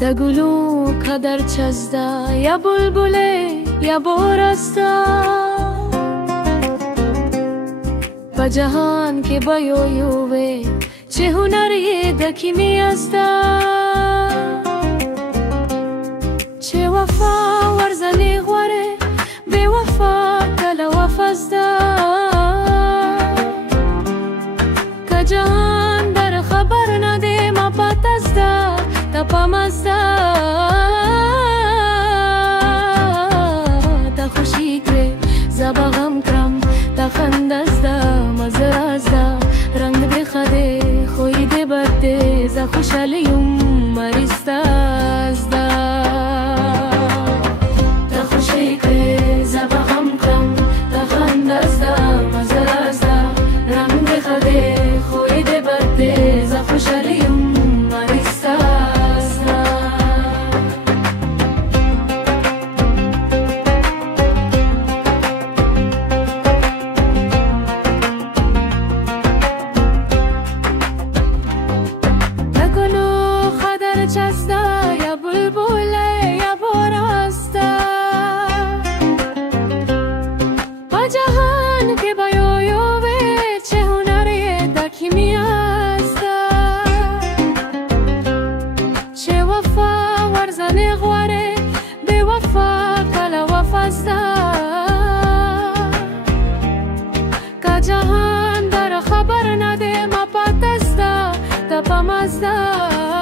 دگلو قدر چزده یا بلبله یا بورسته با جهان که بایویوه چه هنری دکی میسته چه وفا ورزنی غوره به وفا کل وفزده که جهان در خبر نده ما پتزده تا پامزده تا خوشی که زبا غم کرم تا خندزده مزرازده رنگ بخده خوی ده برده ز خوشحالیم مریسته ازده تا خوشی که زبا غم کرم تا خندزده مزرازده رنگ بخده خوی ده برده ز خوشحالیم مریسته چسته یا بلبله یا بورسته با جهان که بایویوه چه هنری دکی میسته چه وفا ورزنی غواره به وفا کل وفزده که جهان در خبر نده ما پتسته تا پامزده